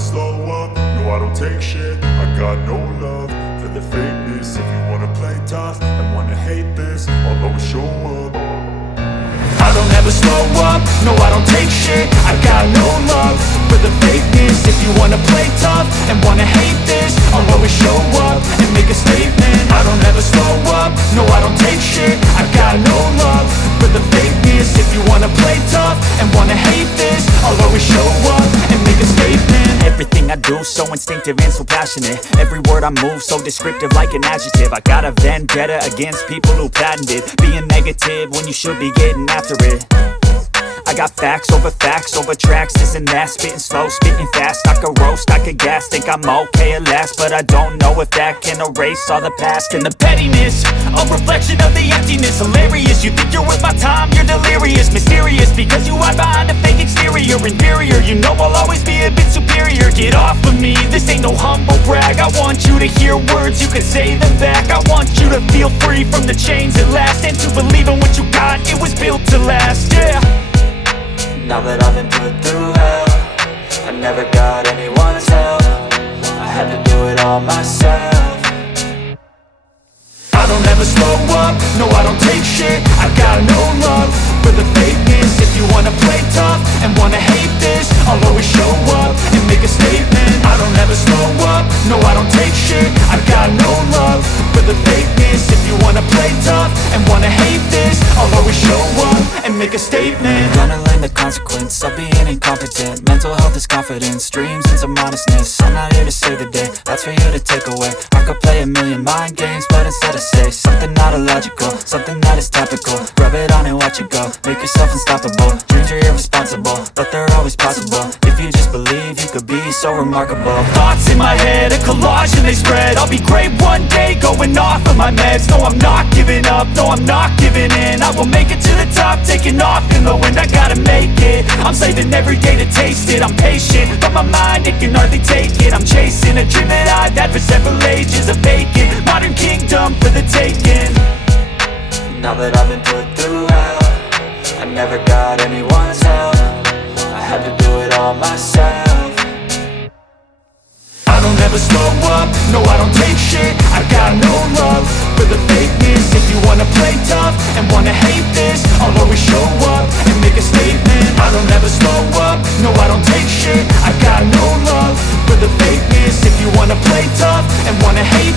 slow up, no I don't take shit. I got no love for the fakeness. If you wanna play tough and wanna hate this, I'll always show up. I don't ever slow up, no I don't take shit. I got no love for the fakeness. If you wanna play tough and wanna hate this, I'll always show up and make a statement. I don't ever slow up, no I don't take shit. I got no love for the fakeness. If you wanna play tough and wanna hate this, I'll always show up and make a statement. Everything I do so instinctive and so passionate. Every word I move so descriptive like an adjective. I got a vendetta against people who patented being negative when you should be getting after it. I got facts over tracks, this and that. Spitting slow, spitting fast, I could roast, I could gas. Think I'm okay at last, but I don't know if that can erase all the past. And the pettiness, a reflection of the emptiness. Hilarious, you think you're worth my time, you're delirious. Mysterious, because you hide behind a fake exterior. Inferior, you know I'll always be a bit superior. Get off of me, this ain't no humble brag. I want you to hear words, you can say them back. I want you to feel free from the chains at last, and to believe in what you got, it was built to last, yeah. Now that I've been put through hell, I never got anyone's help. I had to do it all myself. I don't ever slow up, no I don't take shit. I got no love for the fakeness. If you wanna play tough and wanna hate this, I'll always show up and make a statement. I don't ever slow up, no I don't take shit. I got no love for the fakeness. If you wanna play tough and wanna hate this, I'll always show up and make a statement. Gonna learn the consequence of being incompetent. Mental health is confidence, dreams and some honestness. I'm not here to save the day, that's for you to take away. I could play a million mind games, but instead I say something not illogical, something that is topical. Rub it on and watch it go, make yourself unstoppable. Dreams are irresponsible, but they're always possible. If you just believe, you could be so remarkable. Thoughts in my head, a collage and they spread. I'll be great one day, going off of my meds. No, I'm not giving up, no, I'm not giving in. I will make it to the top, taking off in the wind. I gotta make it, I'm saving every day to taste it. I'm patient, but my mind, it can hardly take it. I'm chasing a dream that I've had for several ages. A vacant, modern kingdom for the taking. Now that I've been put through hell, I never got anyone's help. I had to do it all myself. I don't ever slow up, no I don't take shit. I got no love for the fakeness. If you wanna play tough and wanna hate this, I'll always show up and make a statement. I don't ever slow up, no I don't take shit. I got no love for the fakeness. If you wanna play tough and wanna hate